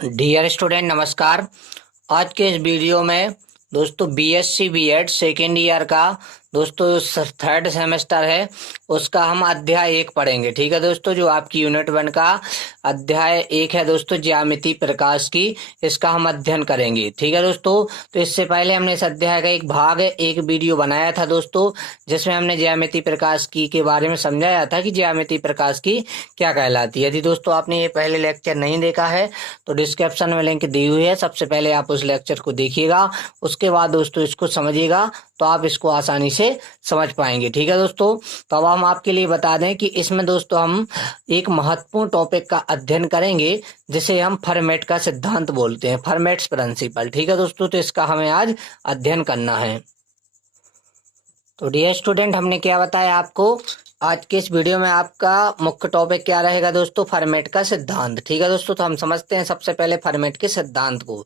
Dear student नमस्कार। आज के इस वीडियो में दोस्तों बीएससी बीएड सेकेंड ईयर का दोस्तों थर्ड सेमेस्टर है, उसका हम अध्याय 1 पढ़ेंगे। ठीक है दोस्तों, जो आपकी यूनिट 1 का अध्याय 1 है दोस्तों, ज्यामिति प्रकाश की, इसका हम अध्ययन करेंगे। ठीक है दोस्तों, तो इससे पहले हमने इस अध्याय का एक वीडियो बनाया था दोस्तों, जिसमें हमने ज्यामिति प्रकाश की के बारे में समझाया था कि ज्यामिति प्रकाश की क्या कहलाती है। यदि दोस्तों आपने ये पहले लेक्चर नहीं देखा है तो डिस्क्रिप्शन में लिंक दी हुई है, सबसे पहले आप उस लेक्चर को देखिएगा, उसके बाद दोस्तों इसको समझिएगा तो आप इसको आसानी से समझ पाएंगे। ठीक है दोस्तों, तो अब हम आपके लिए बता दें कि इसमें दोस्तों हम एक महत्वपूर्ण टॉपिक का अध्ययन करेंगे, जिसे हम फॉर्मेट का सिद्धांत बोलते हैं, फॉर्मेट्स प्रिंसिपल। ठीक है दोस्तों, तो इसका हमें आज अध्ययन करना है। तो डियर स्टूडेंट, हमने क्या बताया आपको, आज के इस वीडियो में आपका मुख्य टॉपिक क्या रहेगा दोस्तों, फॉर्मेट का सिद्धांत। ठीक है दोस्तों, तो हम समझते हैं सबसे पहले फॉर्मेट के सिद्धांत को।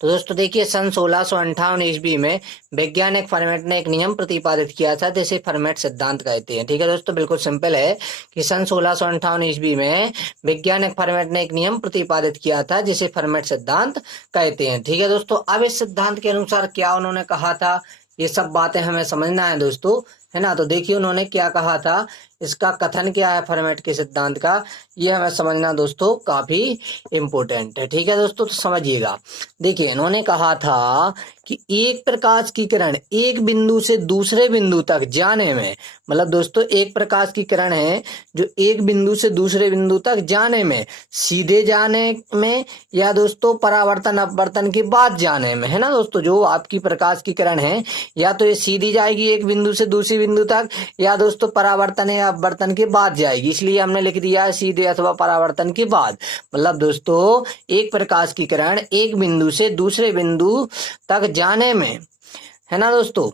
तो दोस्तों देखिए, सन 1658 ईस्वी में वैज्ञानिक फॉर्मेट ने एक नियम प्रतिपादित किया था, जिसे फॉर्मेट सिद्धांत कहते हैं। ठीक है दोस्तों, बिल्कुल सिंपल है कि सन 1658 ईस्वी में वैज्ञानिक फॉर्मेट ने एक नियम प्रतिपादित किया था, जिसे फॉर्मेट सिद्धांत कहते हैं। ठीक है दोस्तों, अब इस सिद्धांत के अनुसार क्या उन्होंने कहा था, ये सब बातें हमें समझना है दोस्तों, है ना। तो देखिए उन्होंने क्या कहा था, इसका कथन क्या है फॉर्मेट के सिद्धांत का, ये हमें समझना दोस्तों काफी इम्पोर्टेंट है। ठीक है दोस्तों, तो समझिएगा। देखिए इन्होंने कहा था कि एक प्रकाश की किरण एक बिंदु से दूसरे बिंदु तक जाने में, मतलब दोस्तों एक प्रकाश की किरण है जो एक बिंदु से दूसरे बिंदु तक जाने में, सीधे जाने में या दोस्तों परावर्तन अपवर्तन के बाद जाने में, है ना दोस्तों। जो आपकी प्रकाश की किरण है या तो ये सीधी जाएगी एक बिंदु से दूसरे बिंदु तक, या दोस्तों परावर्तन या अपवर्तन के बाद जाएगी, इसलिए हमने लिख दिया है सीधे अथवा परावर्तन के बाद। मतलब दोस्तों एक प्रकाश की किरण एक बिंदु से दूसरे बिंदु तक जाने में, है ना दोस्तों,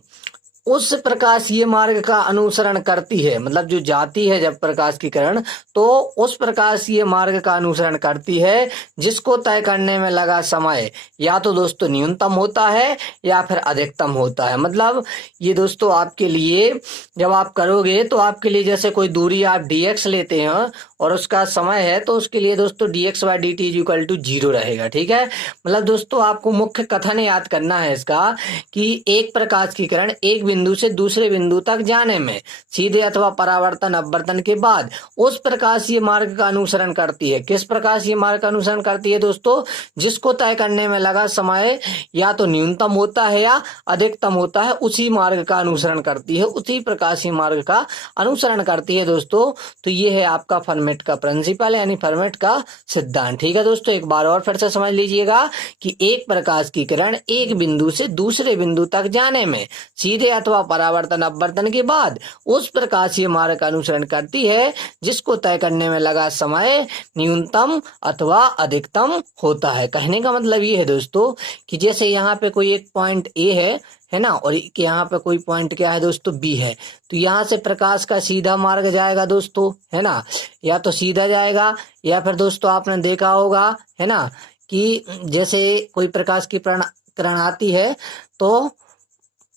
उस प्रकाशीय मार्ग का अनुसरण करती है। मतलब जो जाती है जब प्रकाश की किरण, तो उस प्रकाशीय मार्ग का अनुसरण करती है जिसको तय करने में लगा समय या तो दोस्तों न्यूनतम होता है या फिर अधिकतम होता है। मतलब ये दोस्तों आपके लिए जब आप करोगे तो आपके लिए जैसे कोई दूरी आप dx लेते हैं और उसका समय है, तो उसके लिए दोस्तों dx/dt = 0 रहेगा। ठीक है, मतलब दोस्तों आपको मुख्य कथन याद करना है इसका कि एक प्रकाश की किरण एक बिंदु से दूसरे बिंदु तक जाने में सीधे अथवा परावर्तन अपवर्तन के बाद उस प्रकाशीय मार्ग का अनुसरण करती है। किस प्रकाशीय मार्ग का अनुसरण करती है दोस्तों, जिसको तय करने में लगा समय या तो न्यूनतम होता है या अधिकतम होता है, उसी मार्ग का अनुसरण करती है, उसी प्रकाशीय मार्ग का अनुसरण करती है दोस्तों। तो ये है आपका फॉर्मेट का प्रिंसिपल, यानी फॉर्मेट का सिद्धांत। ठीक है दोस्तों, एक बार और फिर से समझ लीजिएगा कि एक प्रकाश की किरण एक बिंदु से दूसरे बिंदु तक जाने में सीधे अथवा परावर्तन अपवर्तन के बाद उस प्रकाशीय मार्ग का अनुसरण करती है, जिसको तय करने में लगा समय न्यूनतम अथवा अधिकतम होता है। कहने का मतलब ये है दोस्तों कि जैसे यहाँ पे कोई एक पॉइंट ए है ना, और यहाँ पे कोई पॉइंट क्या है दोस्तों, बी है, तो यहाँ से प्रकाश का सीधा मार्ग जाएगा दोस्तों, है ना, या तो सीधा जाएगा या फिर दोस्तों आपने देखा होगा, है ना, कि जैसे कोई प्रकाश की किरण आती है तो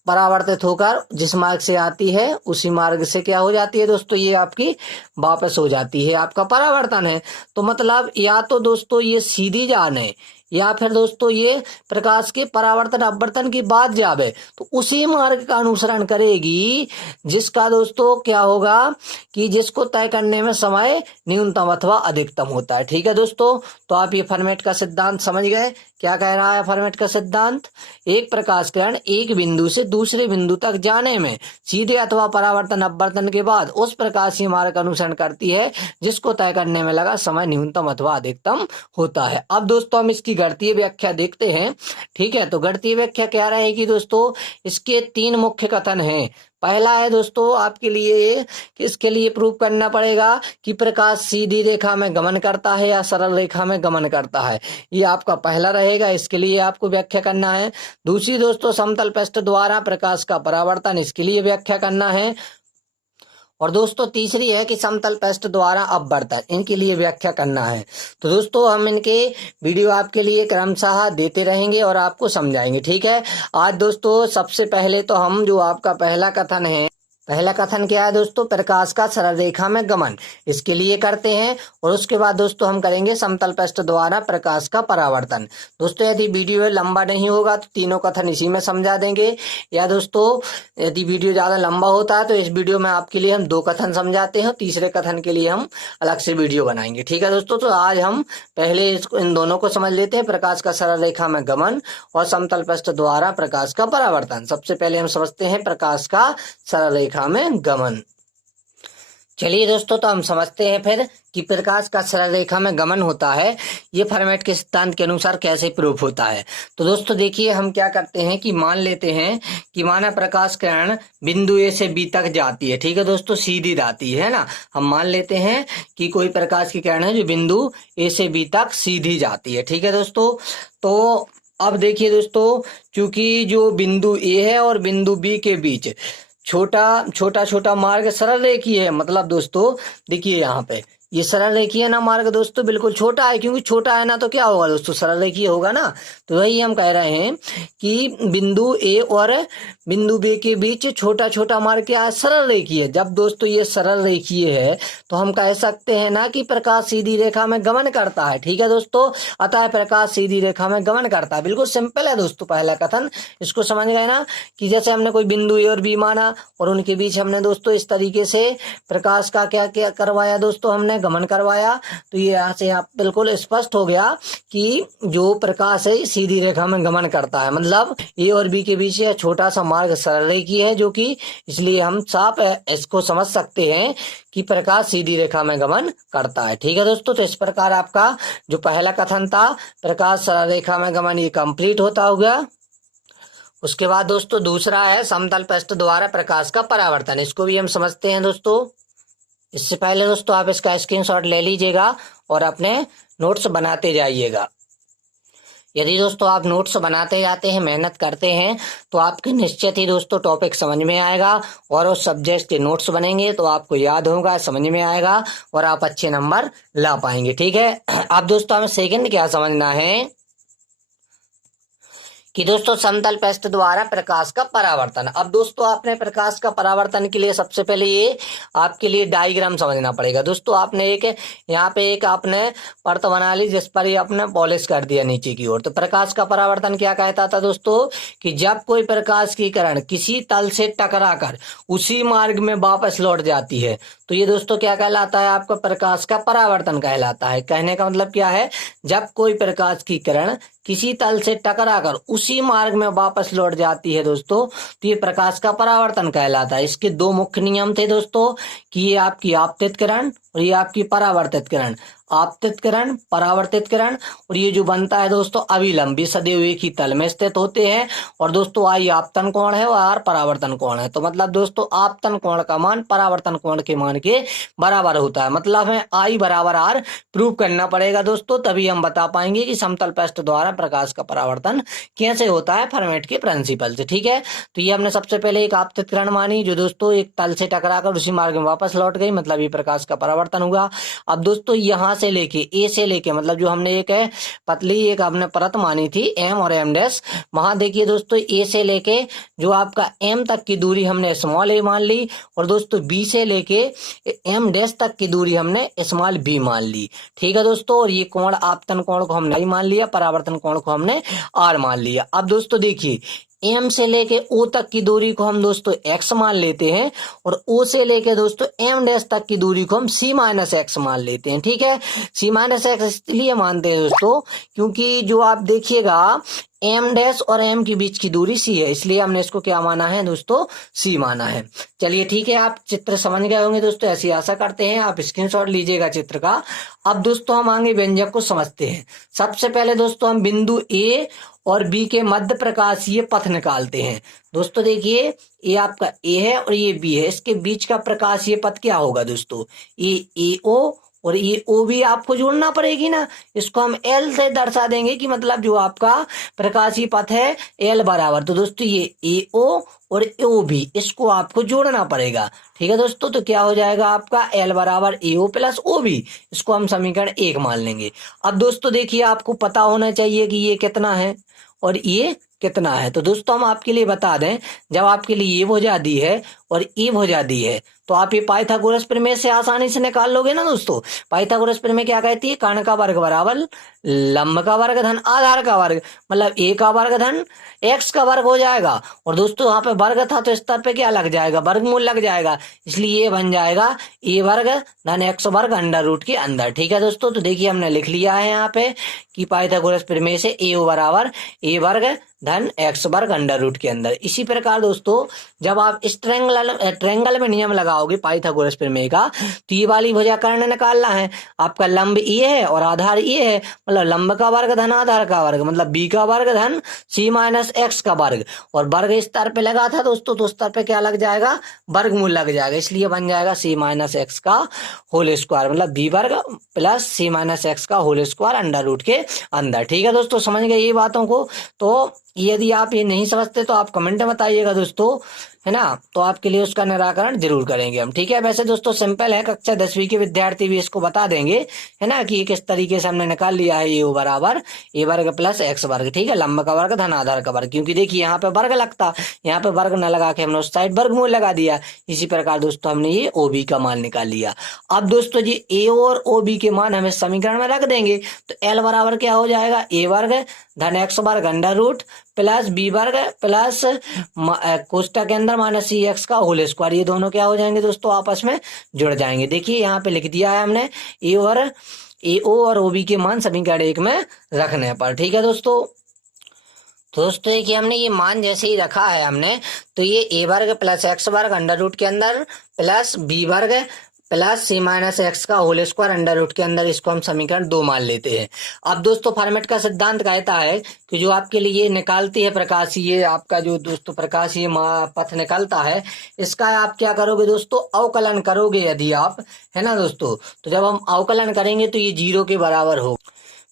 परावर्तित होकर जिस मार्ग से आती है उसी मार्ग से क्या हो जाती है दोस्तों, ये आपकी वापस हो जाती है, आपका परावर्तन है। तो मतलब या तो दोस्तों ये सीधी जाने या फिर दोस्तों ये प्रकाश के परावर्तन अपवर्तन की बात जावे, तो उसी मार्ग का अनुसरण करेगी जिसका दोस्तों क्या होगा कि जिसको तय करने में समय न्यूनतम अथवा अधिकतम होता है। ठीक है दोस्तों, तो आप ये फॉर्मेट का सिद्धांत समझ गए। क्या कह रहा है फॉर्मेट का सिद्धांत, एक प्रकाश किरण एक बिंदु से दूसरे बिंदु तक जाने में सीधे अथवा परावर्तन अपवर्तन के बाद उस प्रकाशीय मार्ग का अनुसरण करती है, जिसको तय करने में लगा समय न्यूनतम अथवा अधिकतम होता है। अब दोस्तों हम इसकी गणितीय व्याख्या देखते हैं। ठीक है, तो गणितीय व्याख्या क्या रहेगी दोस्तों, इसके 3 मुख्य कथन हैं। पहला है दोस्तों आपके लिए कि इसके लिए प्रूव करना पड़ेगा कि प्रकाश सीधी रेखा में गमन करता है या सरल रेखा में गमन करता है, ये आपका पहला रहेगा, इसके लिए आपको व्याख्या करना है। दूसरी दोस्तों समतल पृष्ठ द्वारा प्रकाश का परावर्तन, इसके लिए व्याख्या करना है। और दोस्तों तीसरी है कि समतल पृष्ठ द्वारा अपवर्तन, इनके लिए व्याख्या करना है। तो दोस्तों हम इनके वीडियो आपके लिए क्रमशः देते रहेंगे और आपको समझाएंगे। ठीक है, आज दोस्तों सबसे पहले तो हम जो आपका पहला कथन है, पहला कथन क्या है दोस्तों, प्रकाश का सरल रेखा में गमन, इसके लिए करते हैं। और उसके बाद दोस्तों हम करेंगे समतल पृष्ठ द्वारा प्रकाश का परावर्तन। दोस्तों यदि वीडियो लंबा नहीं होगा तो तीनों कथन इसी में समझा देंगे, या दोस्तों यदि वीडियो ज्यादा लंबा होता है तो इस वीडियो में आपके लिए हम 2 कथन समझाते हैं, तीसरे कथन के लिए हम अलग से वीडियो बनाएंगे। ठीक है दोस्तों, तो आज हम पहले इन दोनों को समझ लेते हैं, प्रकाश का सरल रेखा में गमन और समतल पृष्ठ द्वारा प्रकाश का परावर्तन। सबसे पहले हम समझते हैं प्रकाश का सरल रेखा में गमन। चलिए दोस्तों, तो हम समझते हैं फिर कि प्रकाश का सरल रेखा में गमन होता है, ये फर्मेट के सिद्धांत के अनुसार कैसे प्रूफ होता है। तो दोस्तों देखिए, हम क्या करते हैं कि मान लेते हैं कि माना प्रकाश किरण बिंदु ए से बी तक जाती है। ठीक है दोस्तों, सीधी जाती है ना। हम मान लेते हैं कि कोई प्रकाश की किरण है जो बिंदु ए से बी तक सीधी जाती है। ठीक है दोस्तों, तो अब देखिए दोस्तों, चूंकि जो बिंदु ए है और बिंदु बी के बीच छोटा मार्ग सरल रेखीय है। मतलब दोस्तों देखिए, यहाँ पे ये सरल रेखीय ना मार्ग दोस्तों बिल्कुल छोटा है, क्योंकि छोटा है ना तो क्या होगा दोस्तों, सरल रेखीय होगा ना। तो वही हम कह रहे हैं कि बिंदु ए और बिंदु बी के बीच छोटा मार्ग क्या है, सरल रेखीय है। जब दोस्तों ये सरल रेखीय है तो हम कह सकते हैं ना कि प्रकाश सीधी रेखा में गमन करता है। ठीक है दोस्तों, अतः प्रकाश सीधी रेखा में गमन करता है। बिल्कुल सिंपल है दोस्तों पहला कथन, इसको समझ गए ना। कि जैसे हमने कोई बिंदु ए और बी माना और उनके बीच हमने दोस्तों इस तरीके से प्रकाश का क्या क्या करवाया दोस्तों, हमने गमन करवाया। तो ये यहाँ से आप बिल्कुल स्पष्ट हो गया कि जो प्रकाश है सीधी रेखा में गमन करता है। मतलब ए और बी के बीच यह छोटा सा मार्ग सरल रेखीय है, जो कि इसलिए हम साफ इसको समझ सकते हैं कि प्रकाश सीधी रेखा में गमन करता है। ठीक है दोस्तों, तो इस प्रकार आपका जो पहला कथन था प्रकाश सरल रेखा में गमन, ये कंप्लीट होता होगा। उसके बाद दोस्तों दूसरा है समतल पृष्ठ द्वारा प्रकाश का परावर्तन, इसको भी हम समझते हैं दोस्तों। इससे पहले दोस्तों आप इसका स्क्रीनशॉट ले लीजिएगा और अपने नोट्स बनाते जाइएगा। यदि दोस्तों आप नोट्स बनाते जाते हैं, मेहनत करते हैं, तो आपके निश्चित ही दोस्तों टॉपिक समझ में आएगा और उस सब्जेक्ट के नोट्स बनेंगे तो आपको याद होगा, समझ में आएगा और आप अच्छे नंबर ला पाएंगे। ठीक है, अब दोस्तों हमें सेकंड क्या समझना है कि दोस्तों समतल पृष्ठ द्वारा प्रकाश का परावर्तन। अब दोस्तों आपने प्रकाश का परावर्तन के लिए सबसे पहले ये आपके लिए डायग्राम समझना पड़ेगा। दोस्तों आपने यहाँ पे एक आपने परत बना ली जिस पर ये आपने पॉलिश कर दिया नीचे की ओर। तो प्रकाश का परावर्तन क्या कहता था दोस्तों, कि जब कोई प्रकाश की किरण किसी तल से टकराकर उसी मार्ग में वापस लौट जाती है तो ये दोस्तों क्या कहलाता है, आपका प्रकाश का परावर्तन कहलाता है। कहने का मतलब क्या है, जब कोई प्रकाश की किरण किसी तल से टकराकर उसी मार्ग में वापस लौट जाती है दोस्तों, तो ये प्रकाश का परावर्तन कहलाता है। इसके 2 मुख्य नियम थे दोस्तों, कि ये आपकी आपतित किरण और ये आपकी परावर्तित किरण। आपतित किरण, परावर्तित किरण, और ये जो बनता है दोस्तों अभिलंब, सदैव एक ही तल में स्थित होते हैं। और दोस्तों आई आपतन कोण है और आर परावर्तन कोण है। तो मतलब दोस्तों आपतन कोण का मान परावर्तन कोण के मान के बराबर होता है। मतलब हमें आई बराबर आर प्रूव करना पड़ेगा दोस्तों, तभी हम बता पाएंगे कि समतल पृष्ठ द्वारा प्रकाश का परावर्तन कैसे होता है फर्मेट के प्रिंसिपल से। ठीक है, तो ये हमने सबसे पहले एक आपतित किरण मानी जो दोस्तों एक तल से टकराकर उसी मार्ग में वापस लौट गई, मतलब ये प्रकाश का परावर्तन हुआ। अब दोस्तों यहाँ से लेके ए से लेके, मतलब जो हमने एक है पतली एक आपने परत मानी थी एम और एम डैश, वहां देखिए दोस्तों ए से लेके जो आपका एम तक की दूरी हमने स्मॉल ए मान ली, और दोस्तों बी से लेके एम डैश तक की दूरी हमने स्मॉल बी मान ली। ठीक है दोस्तों, और ये कोण आपतन कोण को हमने मान लिया, परावर्तन कोण को हमने आर मान लिया। अब दोस्तों देखिए एम से लेके ओ तक की दूरी को हम दोस्तों एक्स मान लेते हैं, और ओ से लेके दोस्तों एम डैश तक की दूरी को हम सी माइनस एक्स मान लेते हैं। ठीक है, सी माइनस एक्स इसलिए मानते हैं दोस्तों क्योंकि जो आप देखिएगा एम डैश और एम के बीच की दूरी सी है, इसलिए हमने इसको क्या माना है दोस्तों, सी माना है। चलिए ठीक है, आप चित्र समझ गए होंगे दोस्तों, ऐसी आशा करते हैं। आप स्क्रीनशॉट लीजिएगा चित्र का। अब दोस्तों हम आगे व्यंजक को समझते हैं। सबसे पहले दोस्तों हम बिंदु ए और बी के मध्य प्रकाशीय पथ निकालते हैं। दोस्तों देखिए ये आपका ए है और ये बी है, इसके बीच का प्रकाशीय पथ क्या होगा दोस्तों, ए ओ और ये ओ भी आपको जोड़ना पड़ेगी ना, इसको हम एल से दर्शा देंगे कि मतलब जो आपका प्रकाशीय पथ है एल बराबर। तो दोस्तों ये ए ओ और ओ भी इसको आपको जोड़ना पड़ेगा। ठीक है दोस्तों, तो क्या हो जाएगा आपका एल बराबर ए ओ प्लस ओ भी, इसको हम समीकरण 1 मान लेंगे। अब दोस्तों देखिए आपको पता होना चाहिए कि ये कितना है और ये कितना है। तो दोस्तों हम आपके लिए बता दें, जब आपके लिए ये भुजादी है और ये भुजादी है तो आप ये पाइथागोरस प्रमेय से आसानी से निकाल लोगे ना दोस्तों। पाइथागोरस प्रमेय क्या कहती है, कर्ण का वर्ग बराबर लंब का वर्ग धन आधार का वर्ग, मतलब ए का वर्ग धन एक्स का वर्ग हो जाएगा। और दोस्तों यहाँ पे वर्ग था तो इस तरफ पे क्या लग जाएगा, वर्गमूल लग जाएगा, इसलिए ये बन जाएगा ए वर्ग धन एक्स वर्ग अंडर रूट के अंदर। ठीक है दोस्तों, तो देखिए हमने लिख लिया है यहाँ पे कि पाइथागोरस प्रमेय से ए बराबर ए वर्ग धन एक्स वर्ग अंडर रूट के अंदर। इसी प्रकार दोस्तों जब आप इस ट्रेंगल में नियम लगाओगे पाइथागोरस प्रमेय का, तो ये वाली भुजा कर्ण निकालना है। आपका लंब ये है और आधार ये है, मतलब लंब का वर्ग धन आधार का वर्ग, मतलब बी का वर्ग धन सी माइनस एक्स का वर्ग। और वर्ग इस तरफ पे लगा था दोस्तों, तो उस तरफ पे क्या लग जाएगा, वर्गमूल लग जाएगा, इसलिए बन जाएगा सी माइनस एक्स का होल स्क्वायर, मतलब बी वर्ग प्लस सी माइनस एक्स का होल स्क्वायर अंडर रूट के अंदर। ठीक है दोस्तों, समझ गए ये बातों को। तो यदि आप ये नहीं समझते तो आप कमेंट में बताइएगा दोस्तों, है ना, तो आपके लिए उसका निराकरण जरूर करेंगे हम। ठीक है, वैसे दोस्तों सिंपल है, कक्षा 10वीं के विद्यार्थी भी इसको बता देंगे, है ना, कि किस तरीके से हमने निकाल लिया है ये बराबर ए वर्ग प्लस एक्स वर्ग। ठीक है, लंब का वर्ग धन आधार का वर्ग, क्योंकि देखिए यहाँ पे वर्ग लगता, यहाँ पे वर्ग न लगा के हमने उस साइड वर्गमूल लगा दिया। इसी प्रकार दोस्तों हमने ये ओ बी का मान निकाल लिया। अब दोस्तों जी ए और ओ बी के मान हमें समीकरण में रख देंगे, तो एल बराबर क्या हो जाएगा, ए वर्ग धन एक्स वर्ग अंडर रूट प्लस बी वर्ग प्लस कोष्टक के अंदर माइनस सी एक्स का होल स्क्वायर, ये दोनों क्या हो जाएंगे दोस्तों, आपस में जुड़ जाएंगे। देखिए यहाँ पे लिख दिया है हमने ए ओ और ओ बी के मान समीकरण 1 में रखने पर। ठीक है दोस्तों, तो दोस्तों देखिए हमने ये मान जैसे ही रखा है हमने, तो ये ए वर्ग प्लस एक्स वर्ग अंडर रूट के अंदर प्लस बी वर्ग प्लस सी माइनस एक्स का होल स्क्वायर अंडर रूट के अंदर, इसको हम समीकरण 2 मान लेते हैं। अब दोस्तों फॉर्मेट का सिद्धांत कहता है कि जो आपके लिए निकालती है प्रकाशीय, आपका जो दोस्तों प्रकाशीय पथ निकलता है, इसका आप क्या करोगे दोस्तों, अवकलन करोगे यदि आप, है ना दोस्तों। तो जब हम अवकलन करेंगे तो ये 0 के बराबर हो,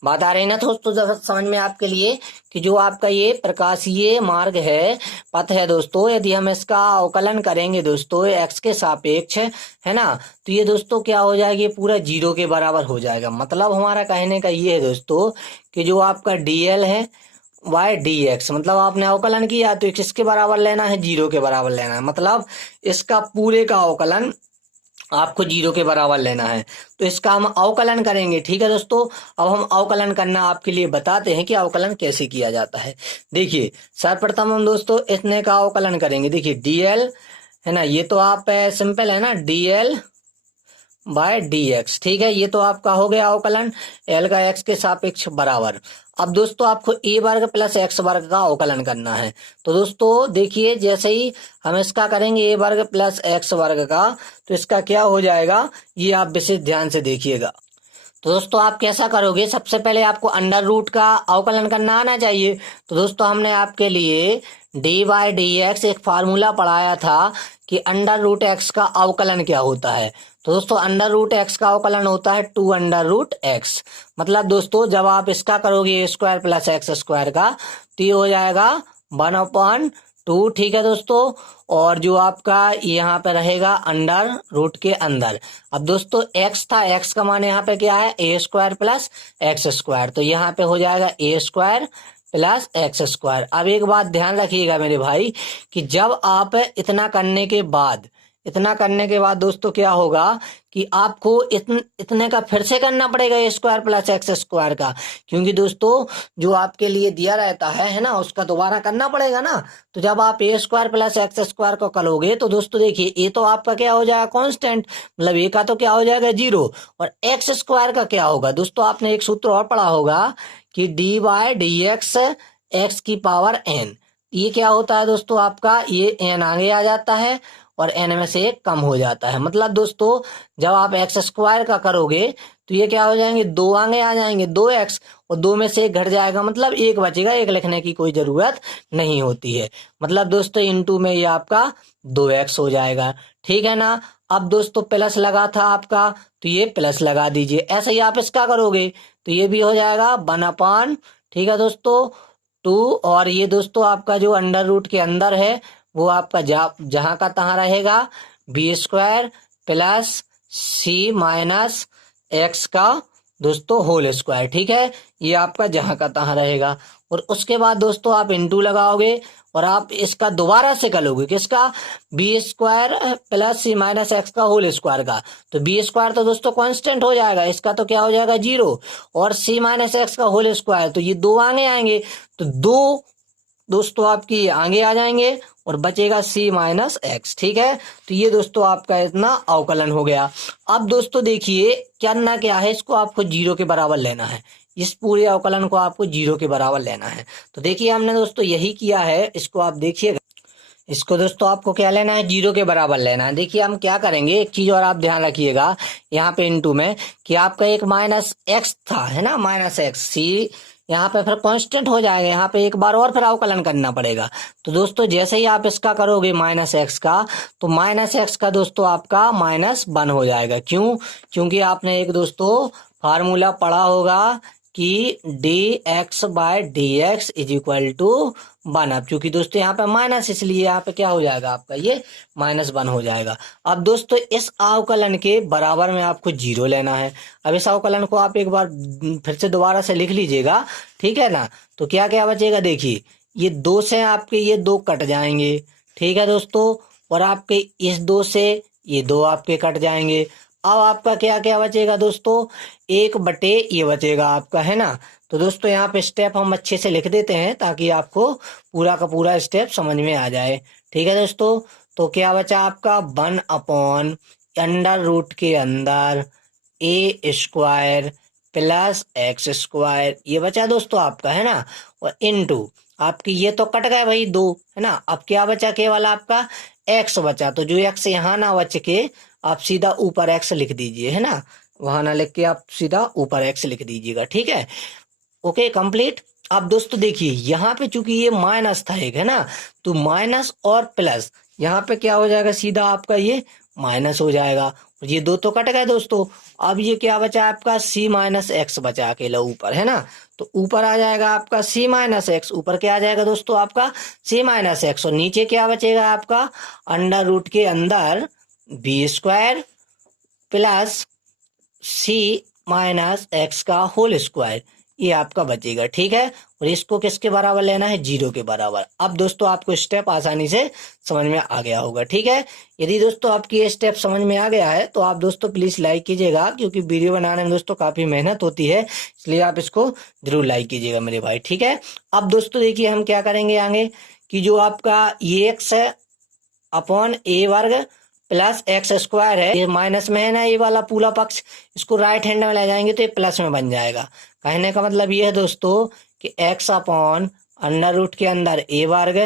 बात आ रही ना दोस्तों समझ में आपके लिए, कि जो आपका ये प्रकाशीय मार्ग है, पथ है दोस्तों, यदि हम इसका अवकलन करेंगे दोस्तों एक्स के सापेक्ष, है ना, तो ये दोस्तों क्या हो जाएगा, ये पूरा 0 के बराबर हो जाएगा। मतलब हमारा कहने का ये है दोस्तों कि जो आपका डीएल है वाई डी एक्स, मतलब आपने अवकलन किया तो किसके बराबर लेना है, 0 के बराबर लेना है, मतलब इसका पूरे का अवकलन आपको 0 के बराबर लेना है। तो इसका हम अवकलन करेंगे। ठीक है दोस्तों, अब हम अवकलन करना आपके लिए बताते हैं कि अवकलन कैसे किया जाता है। देखिए सर्वप्रथम हम दोस्तों इतने का अवकलन करेंगे। देखिए डीएल, है ना, ये तो आप सिंपल है ना, डीएल बाय डी एक्स। ठीक है, ये तो आपका हो गया अवकलन, एल का एक्स के सापेक्ष बराबर। अब दोस्तों आपको ए वर्ग प्लस एक्स वर्ग का अवकलन करना है। तो दोस्तों देखिए जैसे ही हम इसका करेंगे ए वर्ग प्लस एक्स वर्ग का, तो इसका क्या हो जाएगा, ये आप विशेष ध्यान से देखिएगा। तो दोस्तों आप कैसा करोगे, सबसे पहले आपको अंडर रूट का अवकलन करना आना चाहिए। तो दोस्तों हमने आपके लिए डी बाई डी एक्स एक फार्मूला पढ़ाया था कि अंडर रूट एक्स का अवकलन क्या होता है। तो दोस्तों अंडर रूट एक्स का अवकलन होता है 2 अंडर रूट एक्स। मतलब दोस्तों जब आप इसका करोगे ए स्क्वायर प्लस एक्स स्क्वायर का, तो ये हो जाएगा 1/2। ठीक है दोस्तों, और जो आपका यहाँ पे रहेगा अंडर रूट के अंदर। अब दोस्तों एक्स था, एक्स का मान यहाँ पे क्या है, ए स्क्वायर प्लस एक्स स्क्वायर, तो यहाँ पे हो जाएगा ए स्क्वायर प्लस एक्स स्क्वायर। अब एक बात ध्यान रखिएगा मेरे भाई, कि जब आप इतना करने के बाद दोस्तों क्या होगा कि आपको इतने का फिर से करना पड़ेगा ए स्क्वायर प्लस एक्स स्क्वायर का, क्योंकि दोस्तों जो आपके लिए दिया रहता है ना, उसका दोबारा करना पड़ेगा ना। तो जब आप ए स्क्वायर प्लस एक्स स्क्वायर को करोगे तो दोस्तों देखिए ए तो आपका क्या हो जाएगा कांस्टेंट, मतलब ए का तो क्या हो जाएगा 0, और एक्स स्क्वायर का क्या होगा दोस्तों, आपने एक सूत्र और पढ़ा होगा कि d by d x x की पावर एन। ये क्या होता है दोस्तों, आपका ये एन आगे आ जाता है और एन में से एक कम हो जाता है। मतलब दोस्तों जब आप एक्स स्क्वायर का करोगे तो ये क्या हो जाएंगे, 2 आगे आ जाएंगे, 2x, और 2 में से 1 घट जाएगा, मतलब 1 बचेगा, 1 लिखने की कोई जरूरत नहीं होती है। मतलब दोस्तों इनटू में ये आपका 2x हो जाएगा। ठीक है ना। अब दोस्तों प्लस लगा था आपका, तो ये प्लस लगा दीजिए। ऐसे ही आप इसका करोगे तो ये भी हो जाएगा 1/, ठीक है दोस्तों 2, और ये दोस्तों आपका जो अंडर रूट के अंदर है वो आपका जहां का तहां रहेगा, बी स्क्वायर प्लस सी माइनस एक्स का दोस्तों होल स्क्वायर। ठीक है, ये आपका जहां का तहां रहेगा। और उसके बाद दोस्तों आप इंटू लगाओगे और आप इसका दोबारा से करोगे, किसका, बी स्क्वायर प्लस सी माइनस एक्स का होल स्क्वायर का। तो बी स्क्वायर तो दोस्तों कांस्टेंट हो जाएगा, इसका तो क्या हो जाएगा, 0। और सी माइनस एक्स का होल स्क्वायर, तो ये दो आगे आएंगे, तो दो दोस्तों आपकी आगे आ जाएंगे और बचेगा सी माइनस एक्स। ठीक है, तो ये दोस्तों आपका इतना अवकलन हो गया। अब दोस्तों देखिए करना क्या है, इसको आपको 0 के बराबर लेना है। इस पूरे अवकलन को आपको 0 के बराबर लेना है। तो देखिए हमने दोस्तों यही किया है, इसको आप देखिएगा। इसको दोस्तों आपको क्या लेना है, 0 के बराबर लेना है। देखिए हम क्या करेंगे, एक चीज और आप ध्यान रखिएगा यहाँ पे इनटू में, कि आपका एक माइनस एक्स था, है ना, माइनस एक्स, सी यहाँ पे फिर कांस्टेंट हो जाएगा, यहाँ पे एक बार और फिर अवकलन करना पड़ेगा। तो दोस्तों जैसे ही आप इसका करोगे माइनस एक्स का, तो माइनस एक्स का दोस्तों आपका -1 हो जाएगा। क्यों, क्योंकि आपने एक दोस्तों फार्मूला पढ़ा होगा कि d x by d x is equal to 1। अब क्योंकि दोस्तों यहाँ पे माइनस, इसलिए यहाँ पे क्या हो जाएगा आपका, ये -1 हो जाएगा। अब दोस्तों इस अवकलन के बराबर में आपको 0 लेना है। अब इस अवकलन को आप एक बार फिर से दोबारा से लिख लीजिएगा, ठीक है ना। तो क्या क्या बचेगा, देखिए ये 2 से आपके ये 2 कट जाएंगे, ठीक है दोस्तों। और आपके इस 2 से ये 2 आपके कट जाएंगे। अब आपका क्या क्या बचेगा दोस्तों, 1/, ये बचेगा आपका, है ना। तो दोस्तों यहाँ पे स्टेप हम अच्छे से लिख देते हैं ताकि आपको पूरा का पूरा स्टेप समझ में आ जाए। ठीक है दोस्तों, तो क्या बचा आपका, 1/√, के अंदर ए स्क्वायर प्लस एक्स स्क्वायर, ये बचा दोस्तों आपका, है ना। और इनटू आपकी ये तो कट गए भाई 2, है ना। अब क्या बचा, केवल आपका एक्स बचा। तो जो एक्स यहाँ ना बच के आप सीधा ऊपर एक्स लिख दीजिए, है ना, वहां ना लिख के आप सीधा ऊपर एक्स लिख दीजिएगा। ठीक है, ओके कंप्लीट। अब दोस्तों देखिए यहाँ पे चूंकि ये माइनस था एक, है ना, तो माइनस और प्लस यहाँ पे क्या हो जाएगा, सीधा आपका ये माइनस हो जाएगा। और ये 2 तो कट गए दोस्तों। अब ये क्या बचा आपका, सी माइनस एक्स बचा अकेला ऊपर, है ना। तो ऊपर आ जाएगा आपका सी माइनस एक्स, ऊपर क्या आ जाएगा दोस्तों आपका सी माइनस एक्स। और नीचे क्या बचेगा आपका, √, के अंदर बी स्क्वायर प्लस सी माइनस एक्स का होल स्क्वायर, ये आपका बचेगा। ठीक है, और इसको किसके बराबर लेना है, 0 के बराबर। अब दोस्तों आपको स्टेप आसानी से समझ में आ गया होगा। ठीक है, यदि दोस्तों आपकी ये स्टेप समझ में आ गया है तो आप दोस्तों प्लीज लाइक कीजिएगा, क्योंकि वीडियो बनाने में दोस्तों काफी मेहनत होती है, इसलिए आप इसको जरूर लाइक कीजिएगा मेरे भाई। ठीक है, अब दोस्तों देखिए हम क्या करेंगे आगे, कि जो आपका ये एक्स है अपॉन ए वर्ग प्लस एक्स स्क्वायर है, ये माइनस में है ना, ये वाला पूरा पक्ष, इसको राइट हैंड में ले जाएंगे तो ये प्लस में बन जाएगा। कहने का मतलब ये है दोस्तों कि एक्स अपॉन √, के अंदर ए वर्ग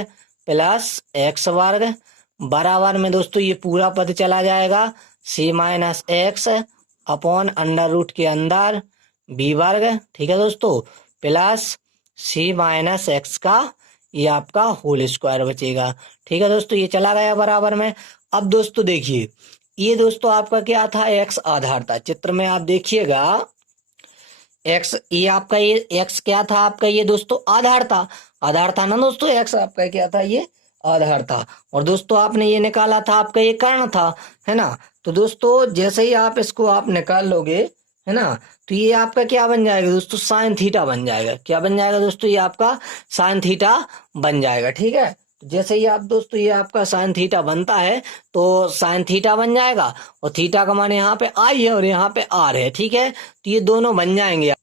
प्लस एक्स वर्ग बराबर में दोस्तों ये पूरा पद चला जाएगा सी माइनस एक्स अपॉन √, के अंदर बी वर्ग, ठीक है दोस्तों, प्लस सी माइनस एक्स का ये आपका होल स्क्वायर बचेगा। ठीक है दोस्तों, ये चला गया बराबर में। अब दोस्तों देखिए ये दोस्तों आपका क्या था, एक्स आधार था। चित्र में आप देखिएगा एक्स, ये आपका ये एक्स क्या था आपका, ये दोस्तों आधार था। आधार था ना दोस्तों, एक्स आपका क्या था, ये आधार था। और दोस्तों आपने ये निकाला था आपका ये कर्ण था, है ना। तो दोस्तों जैसे ही आप इसको आप निकाल लोगे, है ना, तो ये आपका क्या बन जाएगा दोस्तों, साइन थीटा बन जाएगा। क्या बन जाएगा दोस्तों, ये आपका साइन थीटा बन जाएगा। ठीक है, जैसे ही आप दोस्तों ये आपका साइन थीटा बनता है तो साइन थीटा बन जाएगा, और थीटा का मान यहाँ पे आई है और यहाँ पे आर है। ठीक है, तो ये दोनों बन जाएंगे।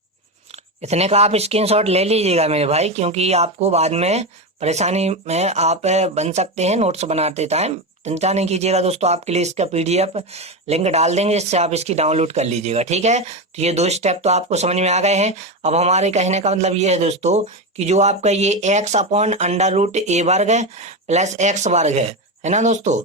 इतने का आप स्क्रीनशॉट ले लीजिएगा मेरे भाई, क्योंकि आपको बाद में परेशानी में आप बन सकते हैं नोट्स बनाते टाइम। चिंता नहीं कीजिएगा दोस्तों, आपके लिए इसका PDF लिंक डाल देंगे, इससे आप इसकी डाउनलोड कर लीजिएगा। ठीक है, तो ये 2 स्टेप तो आपको समझ में आ गए हैं। अब हमारे कहने का मतलब ये है दोस्तों कि जो आपका ये एक्स अपॉन √, ए वर्ग प्लस एक्स वर्ग है ना दोस्तों,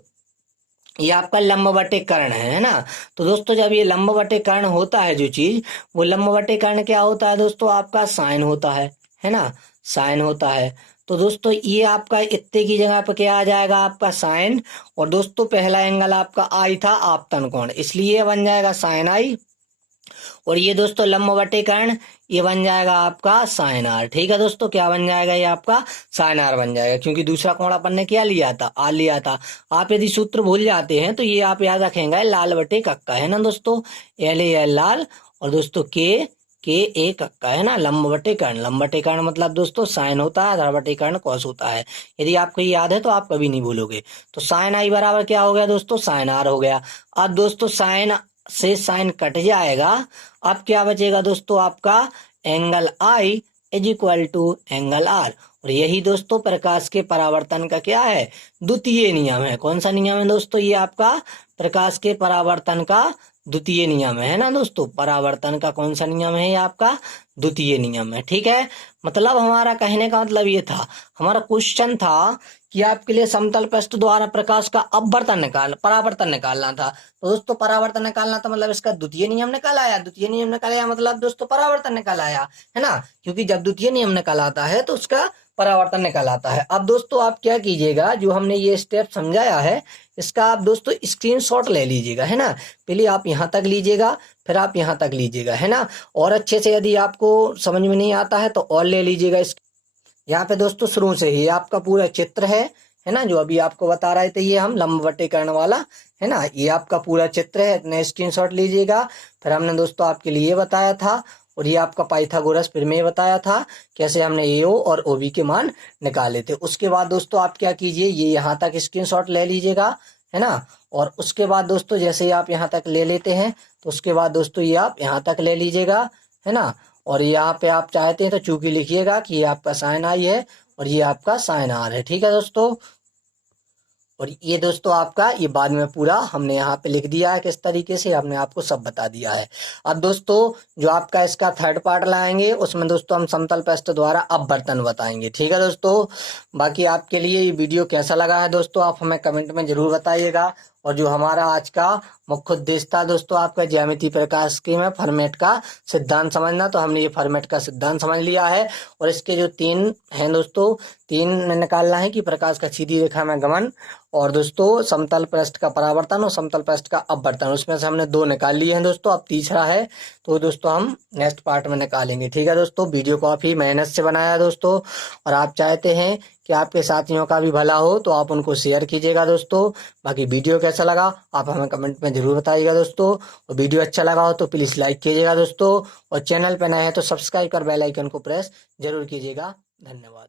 ये आपका लंबवटे कर्ण है ना। तो दोस्तों जब ये लंबवटे कर्ण होता है जो चीज, वो लंबवटे कर्ण क्या होता है दोस्तों, आपका साइन होता है ना, साइन होता है। तो दोस्तों ये आपका इतने की जगह पे क्या आ जाएगा, आपका साइन। और दोस्तों पहला एंगल आपका आई था आपतन कोण, इसलिए बन जाएगा साइन आई। और ये दोस्तों लंबवटे कर्ण, ये बन जाएगा आपका साइन आर। ठीक है दोस्तों, क्या बन जाएगा, ये आपका साइन आर बन जाएगा, क्योंकि दूसरा कोण अपन ने क्या लिया था, आर लिया था। आप यदि सूत्र भूल जाते हैं तो ये आप याद रखेंगे लाल बटे कक्का, है ना दोस्तों, एल लाल और दोस्तों के एक का है ना, लंब बटे कर्ण, लंब बटे कर्ण मतलब दोस्तों साइन होता है, आधार बटे कर्ण कॉस होता है। यदि आपको ये याद है तो आप कभी नहीं भूलोगे। तो साइन आई बराबर क्या हो गया दोस्तों, साइन आर हो गया। अब दोस्तों साइन से साइन कट जाएगा, अब क्या बचेगा दोस्तों आपका, angle i is equal to angle r. और यही दोस्तों प्रकाश के परावर्तन का क्या है, द्वितीय नियम है। कौन सा नियम है दोस्तों, ये आपका प्रकाश के परावर्तन का द्वितीय नियम है ना दोस्तों। परावर्तन का कौन सा नियम है, ये आपका द्वितीय नियम है। ठीक है, मतलब हमारा कहने का मतलब ये था, हमारा क्वेश्चन था कि आपके लिए समतल पृष्ठ द्वारा प्रकाश का परावर्तन निकालना था। तो दोस्तों परावर्तन निकालना था मतलब इसका द्वितीय नियम निकाल आया, द्वितीय नियम निकाल आया मतलब दोस्तों परावर्तन निकाल आया, है ना। क्योंकि जब द्वितीय नियम निकाल आता है तो उसका परावर्तन निकाल आता है। अब दोस्तों आप क्या कीजिएगा, जो हमने ये स्टेप समझाया है इसका आप दोस्तों स्क्रीनशॉट ले लीजिएगा, है ना। पहले आप यहाँ तक लीजिएगा, फिर आप यहाँ तक लीजिएगा, है ना। और अच्छे से यदि आपको समझ में नहीं आता है तो और ले लीजिएगा। यहाँ पे दोस्तों शुरू से ही आपका पूरा चित्र है ना, जो अभी आपको बता रहे थे, ये हम लंब बटे कर्ण वाला, है ना, ये आपका पूरा चित्र है। इतने स्क्रीनशॉट लीजिएगा। फिर हमने दोस्तों आपके लिए बताया था, और ये आपका पाइथागोरस फिर में बताया था कैसे हमने एओ और ओबी के मान निकाले थे। उसके बाद दोस्तों आप क्या कीजिए, ये यहाँ तक स्क्रीनशॉट ले लीजिएगा, है ना। और उसके बाद दोस्तों जैसे ही आप यहाँ तक ले लेते हैं तो उसके बाद दोस्तों ये आप यहाँ तक ले लीजिएगा, है ना। और यहाँ पे आप चाहते हैं तो चूंकि लिखिएगा कि ये आपका साइन आई है और ये आपका साइन आर है। ठीक है दोस्तों, और ये दोस्तों आपका ये बाद में पूरा हमने यहाँ पे लिख दिया है किस तरीके से, हमने आपको सब बता दिया है। अब दोस्तों जो आपका इसका थर्ड पार्ट लाएंगे उसमें दोस्तों हम समतल पृष्ठ द्वारा अपवर्तन बताएंगे। ठीक है दोस्तों, बाकी आपके लिए ये वीडियो कैसा लगा है दोस्तों आप हमें कमेंट में जरूर बताइएगा। और जो हमारा आज का मुख्य उद्देश्य था दोस्तों आपका ज्यामिति प्रकाश के में फॉर्मेट का सिद्धांत समझना, तो हमने ये फॉर्मेट का सिद्धांत समझ लिया है। और इसके जो तीन हैं दोस्तों, तीन निकालना है कि प्रकाश का सीधी रेखा में गमन, और दोस्तों समतल पृष्ठ का परावर्तन और समतल पृष्ठ का अपवर्तन, उसमें से हमने दो निकाल लिए हैं दोस्तों। अब तीसरा है तो दोस्तों हम नेक्स्ट पार्ट में निकालेंगे। ठीक है दोस्तों, वीडियो को काफी मेहनत से बनाया है दोस्तों, और आप चाहते हैं कि आपके साथियों का भी भला हो तो आप उनको शेयर कीजिएगा दोस्तों। बाकी वीडियो कैसा लगा आप हमें कमेंट में जरूर बताइएगा दोस्तों, और वीडियो अच्छा लगा हो तो प्लीज लाइक कीजिएगा दोस्तों, और चैनल पर नए हैं तो सब्सक्राइब कर बेल आइकन को प्रेस जरूर कीजिएगा। धन्यवाद।